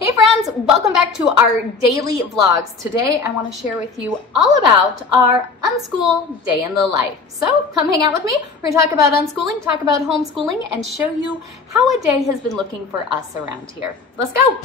Hey friends, welcome back to our daily vlogs. Today I want to share with you all about our Unschool day in the life. So come hang out with me. We're going to talk about unschooling, talk about homeschooling, and show you how a day has been looking for us around here. Let's go.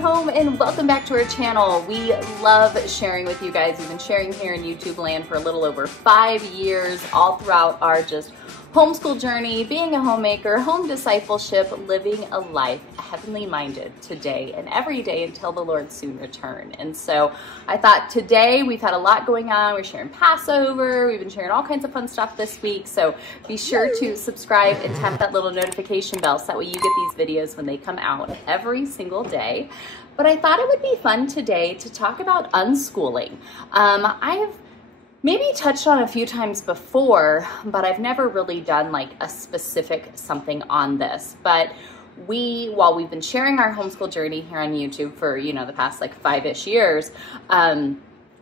Home and welcome back to our channel. We love sharing with you guys. We've been sharing here in YouTube land for a little over 5 years, all throughout our just homeschool journey, being a homemaker, home discipleship, living a life heavenly minded today and every day until the Lord soon return. And so I thought today we've had a lot going on. We're sharing Passover. We've been sharing all kinds of fun stuff this week. So be sure to subscribe and tap that little notification bell so that way you get these videos when they come out every single day. But I thought it would be fun today to talk about unschooling. I've maybe touched on a few times before, but I've never really done like a specific something on this. But while we've been sharing our homeschool journey here on YouTube for, the past like 5-ish years,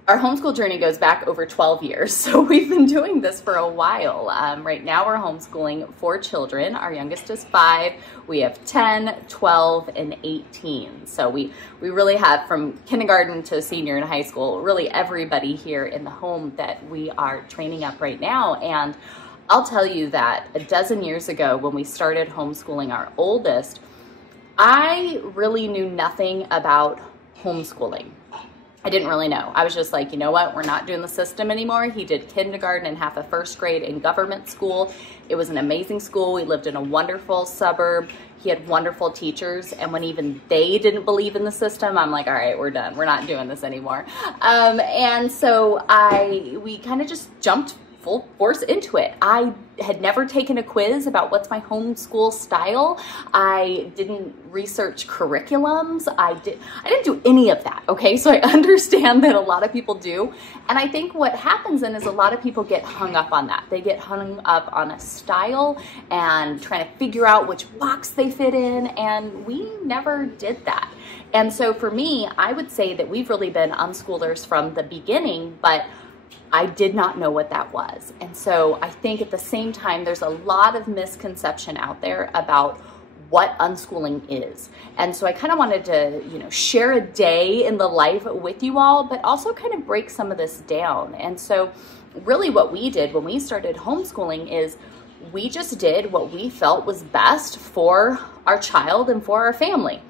our homeschool journey goes back over 12 years. So we've been doing this for a while. Right now we're homeschooling 4 children. Our youngest is 5. We have 10, 12, and 18. So we really have from kindergarten to senior in high school, really everybody here in the home that we are training up right now. And I'll tell you that a dozen years ago when we started homeschooling our oldest, I really knew nothing about homeschooling. I didn't really know. I was just like, you know what? We're not doing the system anymore. He did kindergarten and half of 1st grade in government school. It was an amazing school. We lived in a wonderful suburb. He had wonderful teachers. And when even they didn't believe in the system, I'm like, all right, we're done. We're not doing this anymore. And so we kind of just jumped full force into it. I had never taken a quiz about what's my homeschool style. I didn't research curriculums. I didn't do any of that, okay? So I understand that a lot of people do. And I think what happens then is a lot of people get hung up on that. They get hung up on a style and trying to figure out which box they fit in, and we never did that. And so for me, I would say that we've really been unschoolers from the beginning, but I did not know what that was. And so I think at the same time, there's a lot of misconception out there about what unschooling is. And so I kind of wanted to, share a day in the life with you all, but also kind of break some of this down. And so really what we did when we started homeschooling is we just did what we felt was best for our child and for our family.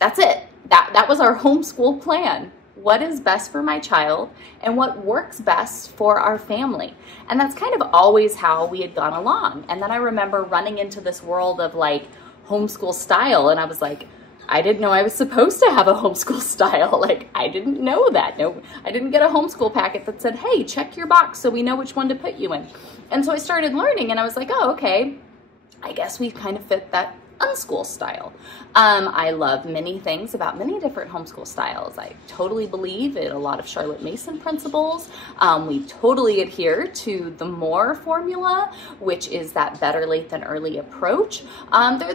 That's it. That was our homeschool plan. What is best for my child and what works best for our family. And that's kind of always how we had gone along. And then I remember running into this world of like homeschool style, and I was like, I didn't know I was supposed to have a homeschool style. Like, I didn't know that. No, I didn't get a homeschool packet that said, hey, check your box so we know which one to put you in. And so I started learning and I was like, oh, okay, I guess we kind of fit that unschool style. I love many things about many different homeschool styles. I totally believe in a lot of Charlotte Mason principles. We totally adhere to the Moore formula, which is that better late than early approach.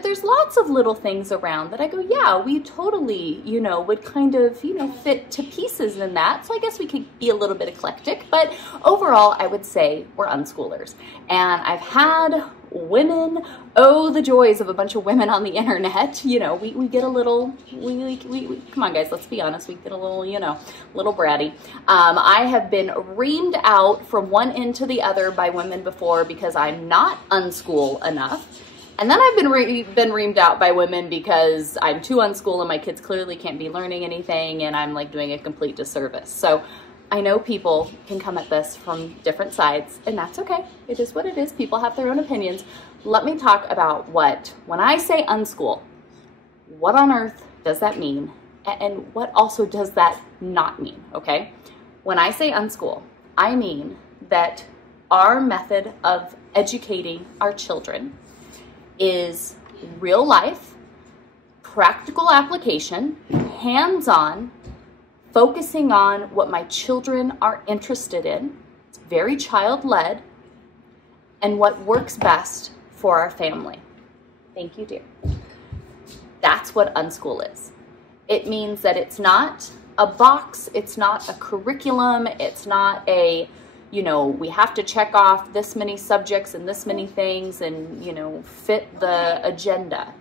There's lots of little things around that I go, yeah, we totally, would kind of, fit to pieces in that. So I guess we could be a little bit eclectic, but overall, I would say we're unschoolers. And I've had women, the joys of a bunch of women on the internet. We get a little, come on guys, let's be honest, we get a little, little bratty. I have been reamed out from one end to the other by women before because I'm not unschool enough. And then I've been reamed out by women because I'm too unschool and my kids clearly can't be learning anything and I'm like doing a complete disservice. So I know people can come at this from different sides, and that's okay. It is what it is. People have their own opinions. Let me talk about when I say unschool, what on earth does that mean? And what also does that not mean, okay? When I say unschool, I mean that our method of educating our children is real life, practical application, hands-on, focusing on what my children are interested in. It's very child-led, and what works best for our family. Thank you, dear. That's what unschool is. It means that it's not a box, it's not a curriculum, it's not a, we have to check off this many subjects and this many things and, fit the agenda.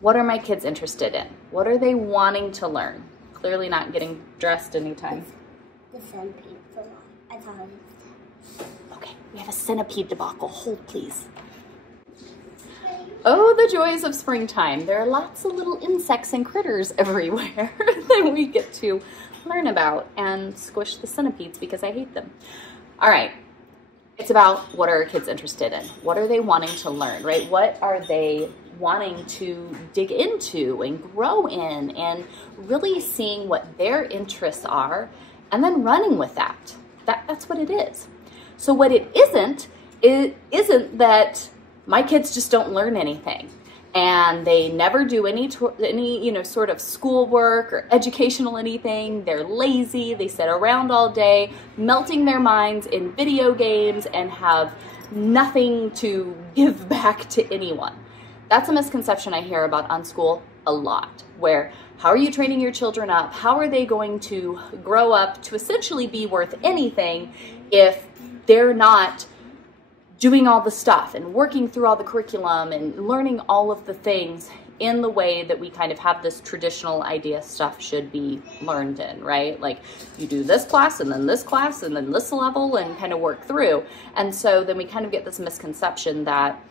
What are my kids interested in? What are they wanting to learn? Clearly not getting dressed anytime. The centipede fell off. I thought it was Okay, we have a centipede debacle. Hold, please. Oh, the joys of springtime. There are lots of little insects and critters everywhere that we get to learn about and squish the centipedes because I hate them. All right, it's about what are our kids interested in? What are they wanting to learn, right? What are they wanting to dig into and grow in, and really seeing what their interests are and then running with that. That's what it is. So what it isn't that my kids just don't learn anything and they never do any sort of schoolwork or educational anything. They're lazy, they sit around all day, melting their minds in video games and have nothing to give back to anyone. That's a misconception I hear about unschool a lot, where how are you training your children up? How are they going to grow up to essentially be worth anything if they're not doing all the stuff and working through all the curriculum and learning all of the things in the way that we kind of have this traditional idea stuff should be learned in, right? Like you do this class and then this class and then this level and kind of work through. And so then we kind of get this misconception that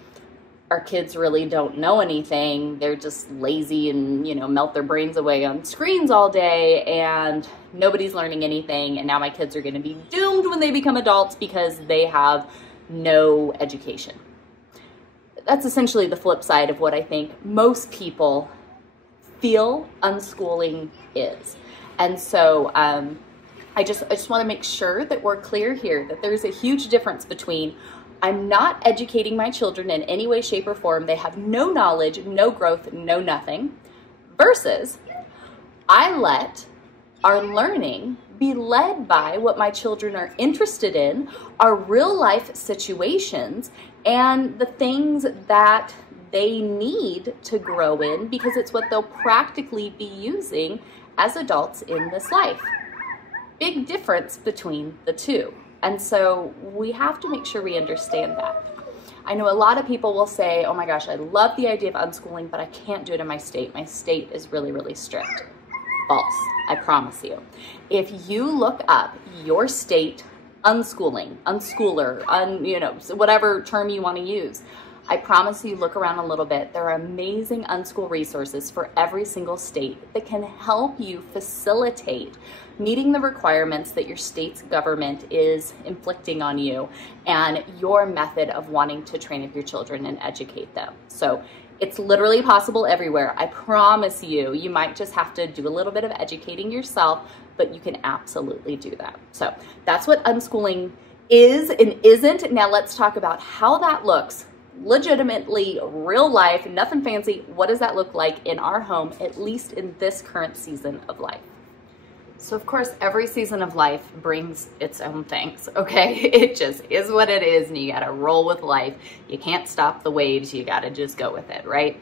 our kids really don't know anything. They're just lazy and, melt their brains away on screens all day and nobody's learning anything. And now my kids are going to be doomed when they become adults because they have no education. That's essentially the flip side of what I think most people feel unschooling is. And so I just want to make sure that we're clear here that there's a huge difference between I'm not educating my children in any way, shape, or form. They have no knowledge, no growth, no nothing, versus I let our learning be led by what my children are interested in, our real life situations, and the things that they need to grow in because it's what they'll practically be using as adults in this life. Big difference between the two. And so we have to make sure we understand that. I know a lot of people will say, oh my gosh, I love the idea of unschooling, but I can't do it in my state. My state is really, really strict. False, I promise you. If you look up your state unschooling, unschooler, whatever term you want to use, I promise you, look around a little bit. There are amazing unschool resources for every single state that can help you facilitate meeting the requirements that your state's government is inflicting on you and your method of wanting to train up your children and educate them. So it's literally possible everywhere. I promise you, you might just have to do a little bit of educating yourself, but you can absolutely do that. So that's what unschooling is and isn't. Now let's talk about how that looks legitimately, real life, nothing fancy. What does that look like in our home, at least in this current season of life? So of course, every season of life brings its own things, okay? It just is what it is, and you gotta roll with life. You can't stop the waves, you gotta just go with it, right?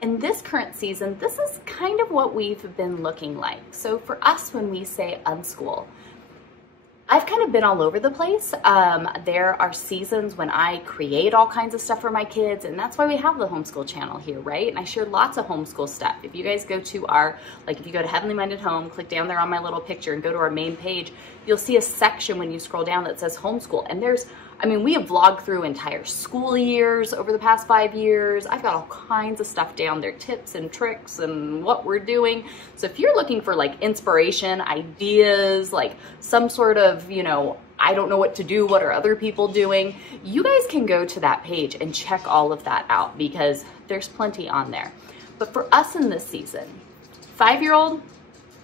In this current season, this is kind of what we've been looking like. So for us, when we say unschool, I've kind of been all over the place. There are seasons when I create all kinds of stuff for my kids, and that's why we have the homeschool channel here, right? And I share lots of homeschool stuff. If you guys go to our, if you go to Heavenly Minded Home, click down there on my little picture and go to our main page, you'll see a section when you scroll down that says homeschool. And I mean, we have vlogged through entire school years over the past 5 years. I've got all kinds of stuff down there, tips and tricks and what we're doing. So if you're looking for like inspiration, ideas, like some sort of, you know, I don't know what to do, what are other people doing? You guys can go to that page and check all of that out because there's plenty on there. But for us in this season, 5-year-old,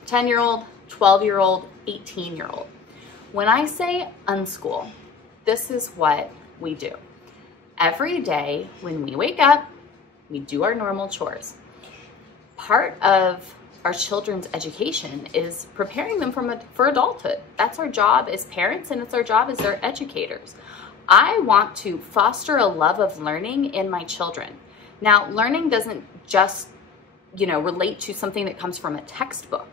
10-year-old, 12-year-old, 18-year-old, when I say unschool, this is what we do. Every day when we wake up, we do our normal chores. Part of our children's education is preparing them for adulthood. That's our job as parents, and it's our job as their educators. I want to foster a love of learning in my children. Now, learning doesn't just, you know, relate to something that comes from a textbook.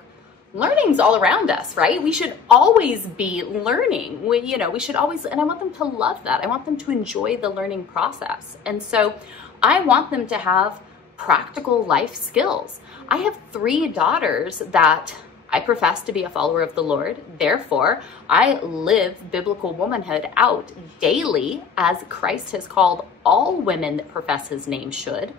Learning's all around us, right? We should always be learning. We should always, and I want them to love that. I want them to enjoy the learning process. And so I want them to have practical life skills. I have 3 daughters that I profess to be a follower of the Lord. Therefore, I live biblical womanhood out daily as Christ has called all women that profess his name should.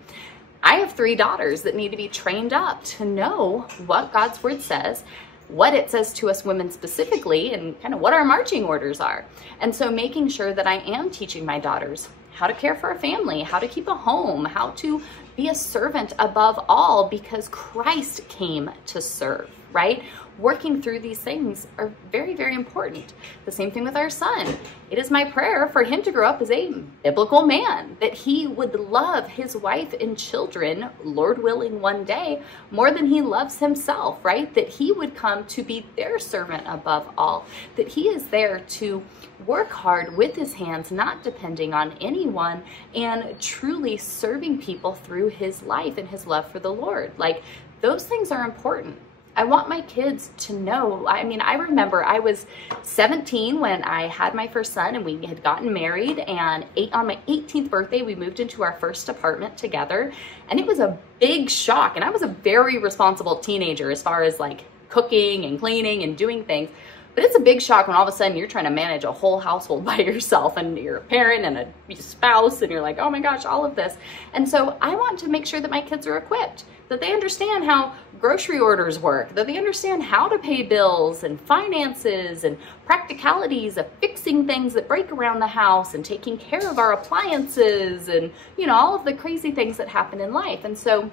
I have 3 daughters that need to be trained up to know what God's word says, what it says to us women specifically, and kind of what our marching orders are. And so making sure that I am teaching my daughters how to care for a family, how to keep a home, how to be a servant above all, because Christ came to serve, right? Working through these things are very, very important. The same thing with our son. It is my prayer for him to grow up as a biblical man, that he would love his wife and children, Lord willing, one day, more than he loves himself, right? That he would come to be their servant above all, that he is there to work hard with his hands, not depending on anyone, and truly serving people through his life and his love for the Lord. Like, those things are important. I want my kids to know. I mean, I remember I was 17 when I had my first son, and we had gotten married, and on my 18th birthday, we moved into our first apartment together, and it was a big shock. And I was a very responsible teenager as far as like cooking and cleaning and doing things. But it's a big shock when all of a sudden you're trying to manage a whole household by yourself, and you're a parent and a spouse, and you're like, oh my gosh, all of this. And so I want to make sure that my kids are equipped, that they understand how grocery orders work, that they understand how to pay bills and finances and practicalities of fixing things that break around the house and taking care of our appliances and, you know, all of the crazy things that happen in life. And so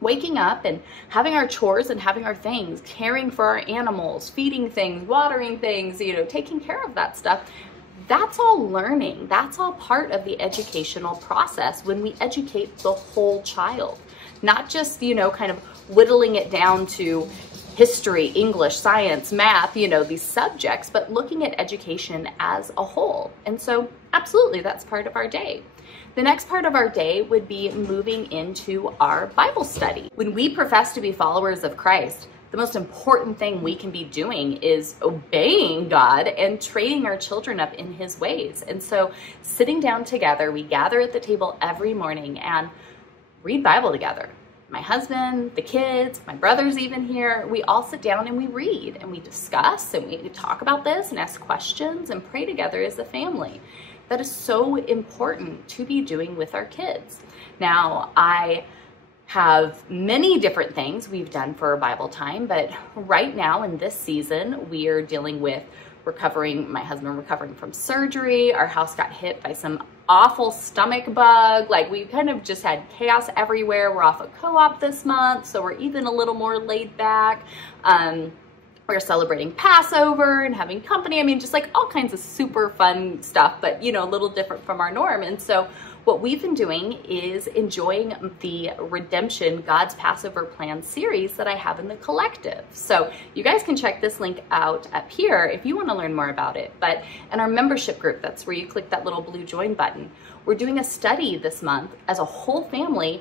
waking up and having our chores and having our things, caring for our animals, feeding things, watering things, you know, taking care of that stuff, that's all learning. That's all part of the educational process when we educate the whole child. Not just, you know, kind of whittling it down to history, English, science, math, you know, these subjects, but looking at education as a whole. And so absolutely, that's part of our day. The next part of our day would be moving into our Bible study. When we profess to be followers of Christ, the most important thing we can be doing is obeying God and training our children up in his ways. And so sitting down together, we gather at the table every morning and read Bible together. My husband, the kids, my brother's even here, we all sit down and we read and we discuss and we talk about this and ask questions and pray together as a family. That is so important to be doing with our kids. Now, I have many different things we've done for Bible time, but right now in this season, we are dealing with my husband recovering from surgery. Our house got hit by some awful stomach bug. Like, we kind of just had chaos everywhere. We're off a co-op this month, so we're even a little more laid back. We're celebrating Passover and having company. I mean, just like all kinds of super fun stuff, but, you know, a little different from our norm. And so what we've been doing is enjoying the Redemption God's Passover Plan series that I have in the collective. So you guys can check this link out up here if you want to learn more about it. But in our membership group, that's where you click that little blue join button. We're doing a study this month as a whole family.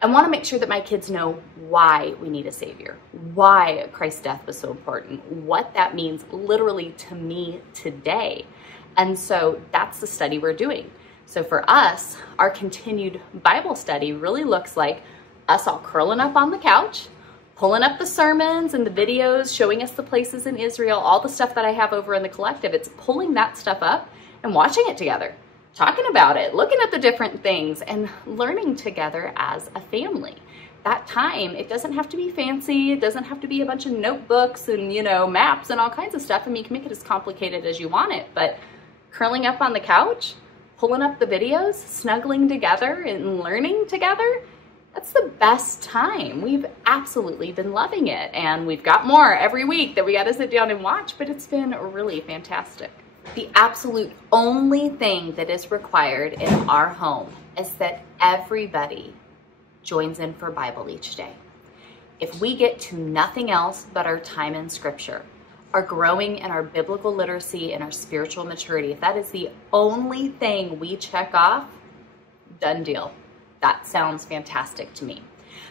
I want to make sure that my kids know why we need a Savior, why Christ's death was so important, what that means literally to me today. And so that's the study we're doing. So for us, our continued Bible study really looks like us all curling up on the couch, pulling up the sermons and the videos, showing us the places in Israel, all the stuff that I have over in the collective. It's pulling that stuff up and watching it together, talking about it, looking at the different things, and learning together as a family. That time, it doesn't have to be fancy. It doesn't have to be a bunch of notebooks and, you know, maps and all kinds of stuff. I mean, you can make it as complicated as you want it, but curling up on the couch, pulling up the videos, snuggling together and learning together, that's the best time. We've absolutely been loving it, and we've got more every week that we got to sit down and watch, but it's been really fantastic. The absolute only thing that is required in our home is that everybody joins in for Bible each day. If we get to nothing else but our time in Scripture, our growing in our biblical literacy and our spiritual maturity, if that is the only thing we check off, done deal. That sounds fantastic to me.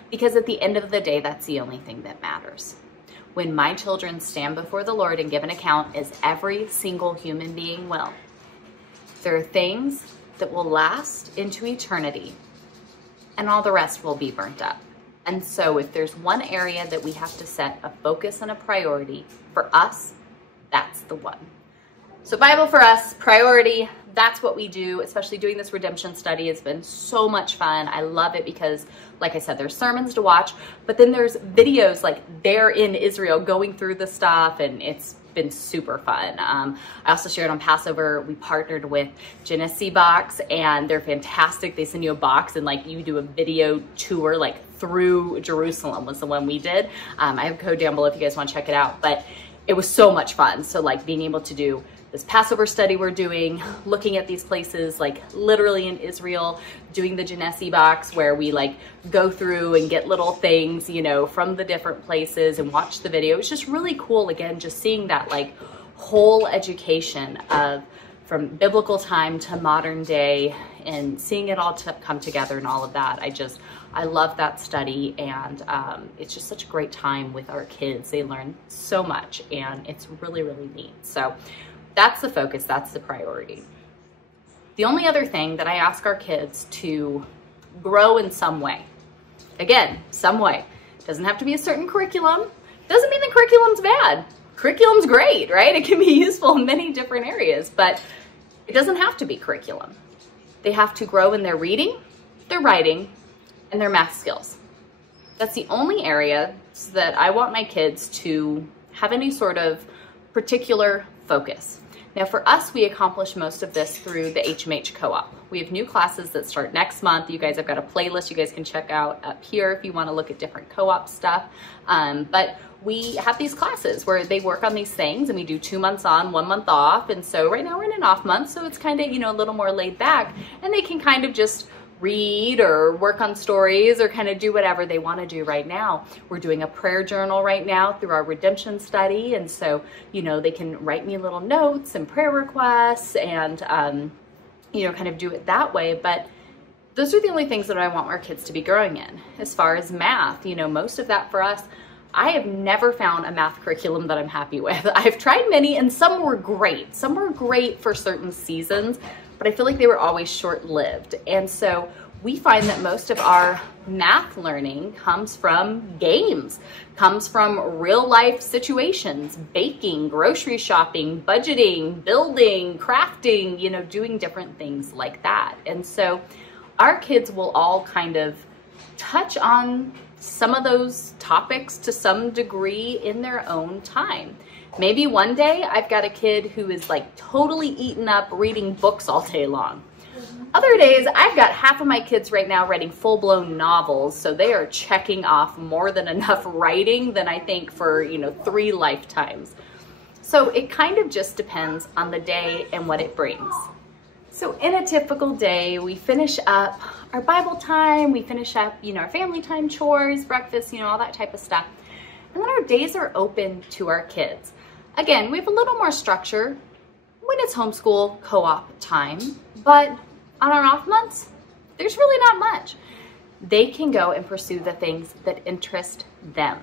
Because at the end of the day, that's the only thing that matters. When my children stand before the Lord and give an account, as every single human being will, there are things that will last into eternity, and all the rest will be burnt up. And so if there's one area that we have to set a focus and a priority for us, that's the one. So Bible for us, priority, that's what we do, especially doing this redemption study. It's been so much fun. I love it because, like I said, there's sermons to watch, but then there's videos like they're in Israel going through the stuff, and it's been super fun. I also shared on Passover, we partnered with Genesee Box, and they're fantastic. They send you a box and like you do a video tour like through Jerusalem was the one we did. I have a code down below if you guys want to check it out, but it was so much fun. So like being able to do this Passover study we're doing, looking at these places like literally in Israel, doing the Genesee Box where we like go through and get little things, you know, from the different places and watch the video. It's just really cool, again, just seeing that like whole education of from biblical time to modern day and seeing it all come together and all of that. I love that study, and it's just such a great time with our kids. They learn so much, and it's really, really neat. So that's the focus, that's the priority. The only other thing that I ask our kids to grow in some way, again, some way, doesn't have to be a certain curriculum, doesn't mean the curriculum's bad. Curriculum's great, right? It can be useful in many different areas, but it doesn't have to be curriculum. They have to grow in their reading, their writing, and their math skills. That's the only area that I want my kids to have any sort of particular focus. Now for us, we accomplish most of this through the HMH co-op. We have new classes that start next month. You guys have got a playlist you guys can check out up here if you want to look at different co-op stuff. But we have these classes where they work on these things, and we do 2 months on, 1 month off. And so right now we're in an off month, so it's kind of, you know, a little more laid back, and they can kind of just read or work on stories or kind of do whatever they want to do right now. We're doing a prayer journal right now through our redemption study, and so, you know, they can write me little notes and prayer requests and, you know, kind of do it that way. But those are the only things that I want our kids to be growing in. As far as math, you know, most of that for us, I have never found a math curriculum that I'm happy with. I've tried many, and some were great. Some were great for certain seasons, but I feel like they were always short-lived. And so we find that most of our math learning comes from games, comes from real-life situations, baking, grocery shopping, budgeting, building, crafting, you know, doing different things like that. And so our kids will all kind of touch on some of those topics to some degree in their own time. Maybe one day I've got a kid who is like totally eaten up reading books all day long. Other days I've got half of my kids right now writing full-blown novels, so they are checking off more than enough writing than I think for, you know, 3 lifetimes. So it kind of just depends on the day and what it brings. So in a typical day, we finish up our Bible time, we finish up, you know, our family time, chores, breakfast, you know, all that type of stuff. And then our days are open to our kids. Again, we have a little more structure when it's homeschool co-op time, but on our off months, there's really not much. They can go and pursue the things that interest them.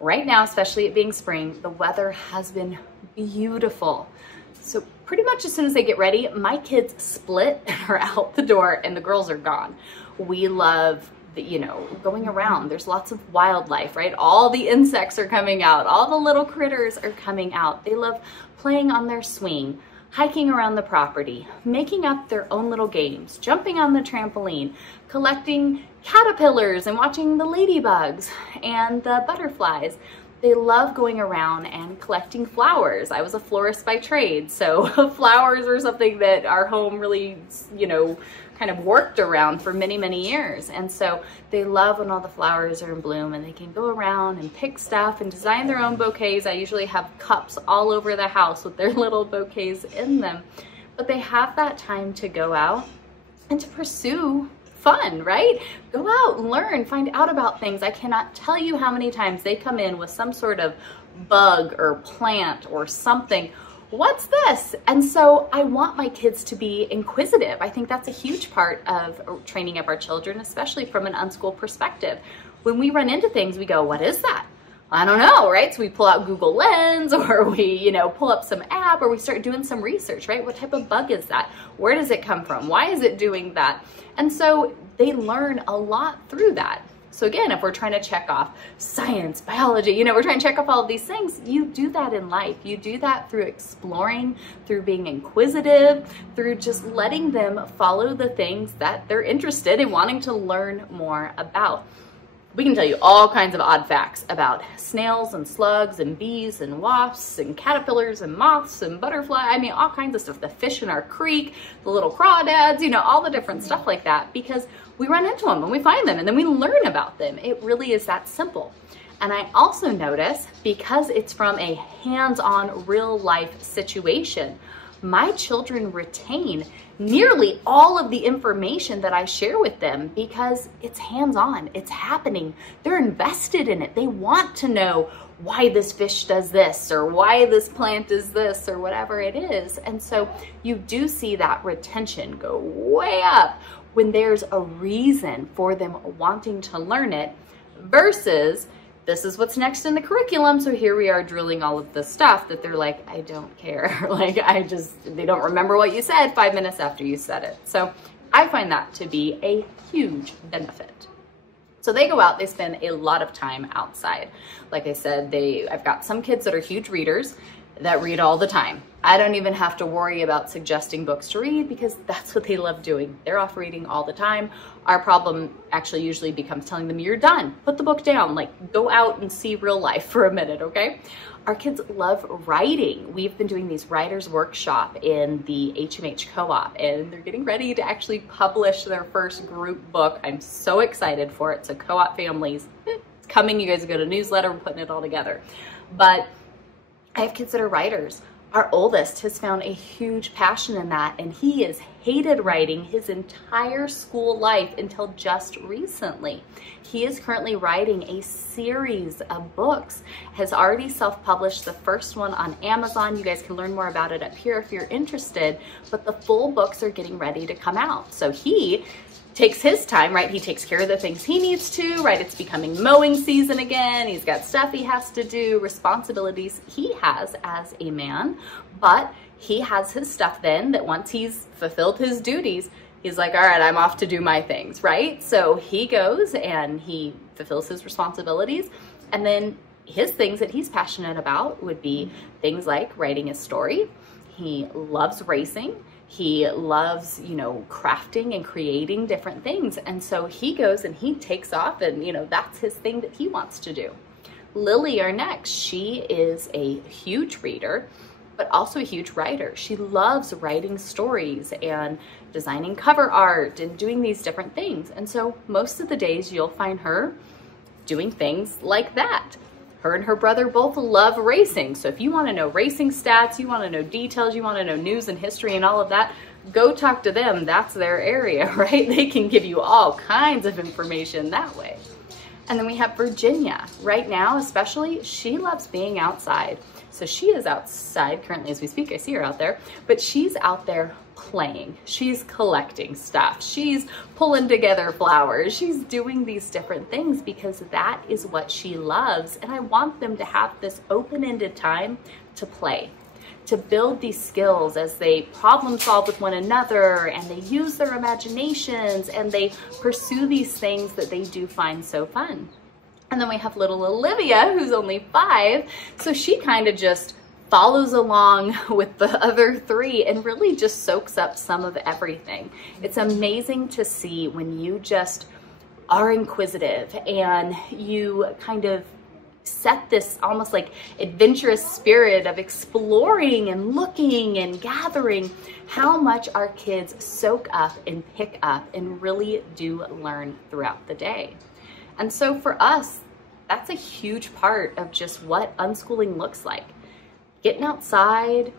Right now, especially it being spring, the weather has been beautiful. So pretty much as soon as they get ready, my kids split and are out the door, and the girls are gone. We love the, you know, going around. There's lots of wildlife, right? All the insects are coming out. All the little critters are coming out. They love playing on their swing, hiking around the property, making up their own little games, jumping on the trampoline, collecting caterpillars and watching the ladybugs and the butterflies. They love going around and collecting flowers. I was a florist by trade, so flowers are something that our home really, kind of worked around for many, many years. And so they love when all the flowers are in bloom and they can go around and pick stuff and design their own bouquets. I usually have cups all over the house with their little bouquets in them. But they have that time to go out and to pursue fun, right? Go out, learn, find out about things. I cannot tell you how many times they come in with some sort of bug or plant or something. What's this? And so I want my kids to be inquisitive. I think that's a huge part of training up our children, especially from an unschool perspective. When we run into things, we go, what is that? I don't know, right? So we pull out Google Lens, or we, pull up some app, or we start doing some research, right? What type of bug is that? Where does it come from? Why is it doing that? And so they learn a lot through that. So again, if we're trying to check off science, biology, we're trying to check off all of these things, you do that in life. You do that through exploring, through being inquisitive, through just letting them follow the things that they're interested in wanting to learn more about. We can tell you all kinds of odd facts about snails and slugs and bees and wasps and caterpillars and moths and butterflies. I mean, all kinds of stuff. The fish in our creek, the little crawdads, all the different stuff like that, because we run into them and we find them and then we learn about them. It really is that simple. And I also notice, because it's from a hands-on real life situation, my children retain nearly all of the information that I share with them because it's hands-on, it's happening. They're invested in it. They want to know why this fish does this, or why this plant is this, or whatever it is. And so you do see that retention go way up when there's a reason for them wanting to learn it, versus this is what's next in the curriculum, so here we are drilling all of this stuff that they're like, I don't care. They don't remember what you said 5 minutes after you said it. So I find that to be a huge benefit. So they go out, they spend a lot of time outside. Like I said, I've got some kids that are huge readers that read all the time. I don't even have to worry about suggesting books to read because that's what they love doing. They're off reading all the time. Our problem actually usually becomes telling them, you're done, put the book down, go out and see real life for a minute, okay? Our kids love writing. We've been doing these writers workshop in the HMH co-op, and they're getting ready to actually publish their first group book. I'm so excited for it. So co-op families, it's coming. You guys go to newsletter, we're putting it all together. But I have kids that are writers. Our oldest has found a huge passion in that, and he has hated writing his entire school life until just recently. He is currently writing a series of books, has already self-published the first one on Amazon. You guys can learn more about it up here if you're interested, but the full books are getting ready to come out. So he takes his time, right? He takes care of the things he needs to, right? It's becoming mowing season again. He's got stuff he has to do, responsibilities he has as a man, but he has his stuff then that once he's fulfilled his duties, he's like, all right, I'm off to do my things, right? So he goes and he fulfills his responsibilities, and then his things that he's passionate about would be things like writing a story. He loves racing. He loves, crafting and creating different things. And so he goes and he takes off and, that's his thing that he wants to do. Lily, our next, she is a huge reader, but also a huge writer. She loves writing stories and designing cover art and doing these different things. And so most of the days you'll find her doing things like that. Her and her brother both love racing. So if you want to know racing stats, you want to know details, you want to know news and history and all of that, go talk to them. That's their area, right? They can give you all kinds of information that way. And then we have Virginia. Right now, especially, she loves being outside. So she is outside currently as we speak. I see her out there, but she's out there playing. She's collecting stuff. She's pulling together flowers. She's doing these different things because that is what she loves. And I want them to have this open-ended time to play, to build these skills as they problem solve with one another, and they use their imaginations, and they pursue these things that they do find so fun. And then we have little Olivia, who's only 5. So she kind of just follows along with the other three and really just soaks up some of everything. It's amazing to see when you just are inquisitive and you kind of set this almost like adventurous spirit of exploring and looking and gathering, how much our kids soak up and pick up and really do learn throughout the day. And so for us, that's a huge part of just what unschooling looks like. Getting outside,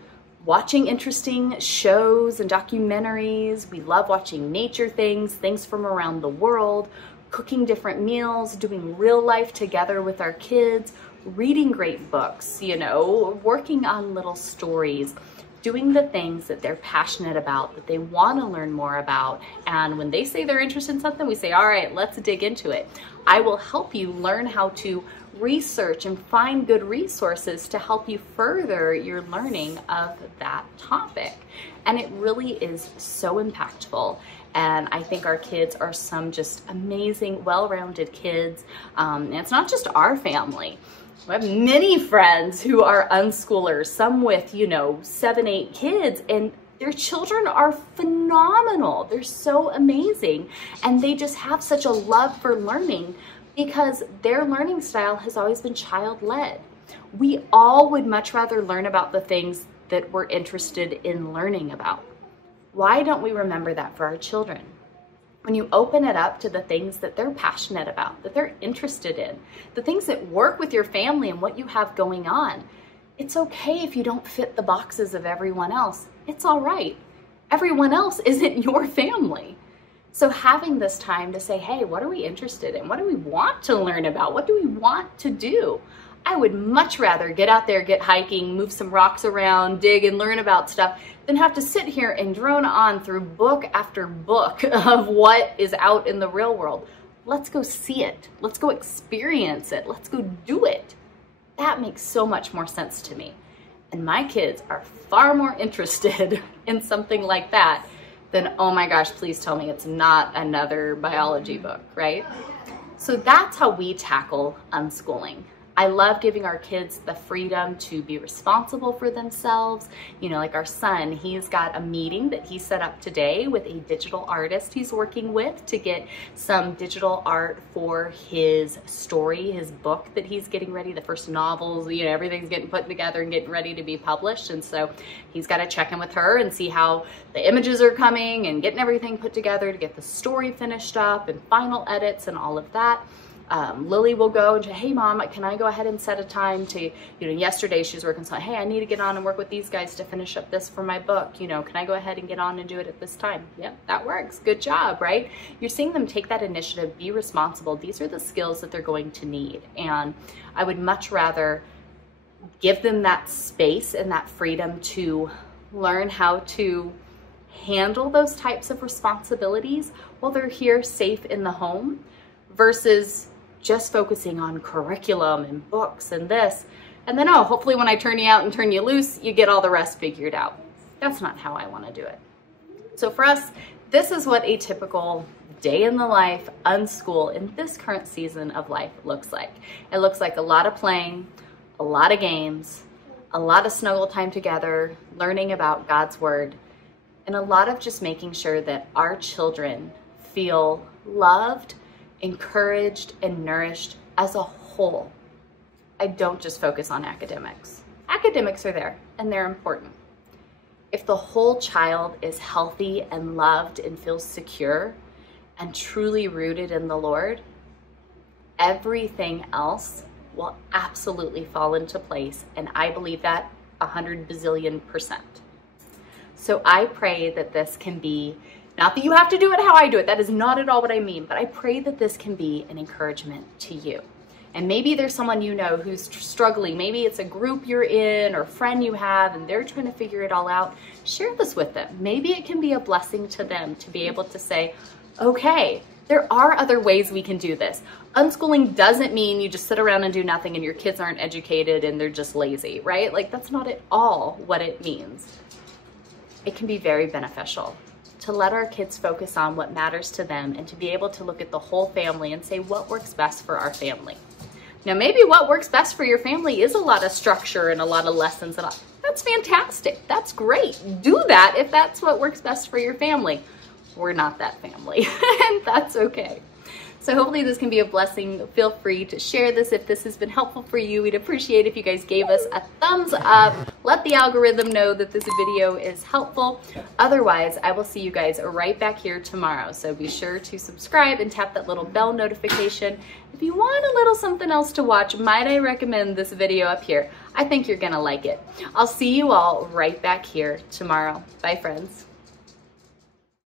watching interesting shows and documentaries. We love watching nature things from around the world, cooking different meals, doing real life together with our kids, reading great books, you know, working on little stories, doing the things that they're passionate about, that they want to learn more about. And when they say they're interested in something, we say, all right, let's dig into it. I will help you learn how to research and find good resources to help you further your learning of that topic. And it really is so impactful. And I think our kids are some just amazing, well-rounded kids. And it's not just our family. I have many friends who are unschoolers, some with, 7, 8 kids, and their children are phenomenal. They're so amazing. And they just have such a love for learning because their learning style has always been child-led. We all would much rather learn about the things that we're interested in learning about. Why don't we remember that for our children? When you open it up to the things that they're passionate about, that they're interested in, the things that work with your family and what you have going on, it's okay if you don't fit the boxes of everyone else. It's all right. Everyone else isn't your family. So having this time to say, hey, what are we interested in? What do we want to learn about? What do we want to do? I would much rather get out there, get hiking, move some rocks around, dig and learn about stuff than have to sit here and drone on through book after book of what is out in the real world. Let's go see it. Let's go experience it. Let's go do it. That makes so much more sense to me. And my kids are far more interested in something like that than, oh my gosh, please tell me it's not another biology book, right? So that's how we tackle unschooling. I love giving our kids the freedom to be responsible for themselves. Like our son, he's got a meeting that he set up today with a digital artist he's working with to get some digital art for his story, his book that he's getting ready, the first novels, everything's getting put together and getting ready to be published. And so he's got to check in with her and see how the images are coming and getting everything put together to get the story finished up and final edits and all of that. Lily will go and say, hey mom, can I go ahead and set a time to, yesterday she was working, so hey, I need to get on and work with these guys to finish up this for my book. Can I go ahead and get on and do it at this time? Yep, that works. Good job, right? You're seeing them take that initiative, be responsible. These are the skills that they're going to need. And I would much rather give them that space and that freedom to learn how to handle those types of responsibilities while they're here safe in the home versus just focusing on curriculum and books and this, and then, hopefully when I turn you out and turn you loose, you get all the rest figured out. That's not how I want to do it. So for us, this is what a typical day in the life, unschool, in this current season of life looks like. It looks like a lot of playing, a lot of games, a lot of snuggle time together, learning about God's Word, and a lot of just making sure that our children feel loved, encouraged, and nourished as a whole. I don't just focus on academics. Academics are there and they're important. If the whole child is healthy and loved and feels secure and truly rooted in the Lord, everything else will absolutely fall into place. And I believe that 100 bazillion%. So I pray that this can be, not that you have to do it how I do it, that is not at all what I mean, but I pray that this can be an encouragement to you. And maybe there's someone who's struggling. Maybe it's a group you're in or friend you have and they're trying to figure it all out. Share this with them. Maybe it can be a blessing to them to be able to say, okay, there are other ways we can do this. Unschooling doesn't mean you just sit around and do nothing and your kids aren't educated and they're just lazy, right? Like that's not at all what it means. It can be very beneficial to let our kids focus on what matters to them and to be able to look at the whole family and say what works best for our family. Now, maybe what works best for your family is a lot of structure and a lot of lessons. That's fantastic. That's great. Do that if that's what works best for your family. We're not that family, and that's okay. So hopefully this can be a blessing. Feel free to share this if this has been helpful for you. We'd appreciate if you guys gave us a thumbs up. Let the algorithm know that this video is helpful. Otherwise, I will see you guys right back here tomorrow. So be sure to subscribe and tap that little bell notification. If you want a little something else to watch, might I recommend this video up here? I think you're gonna like it. I'll see you all right back here tomorrow. Bye, friends.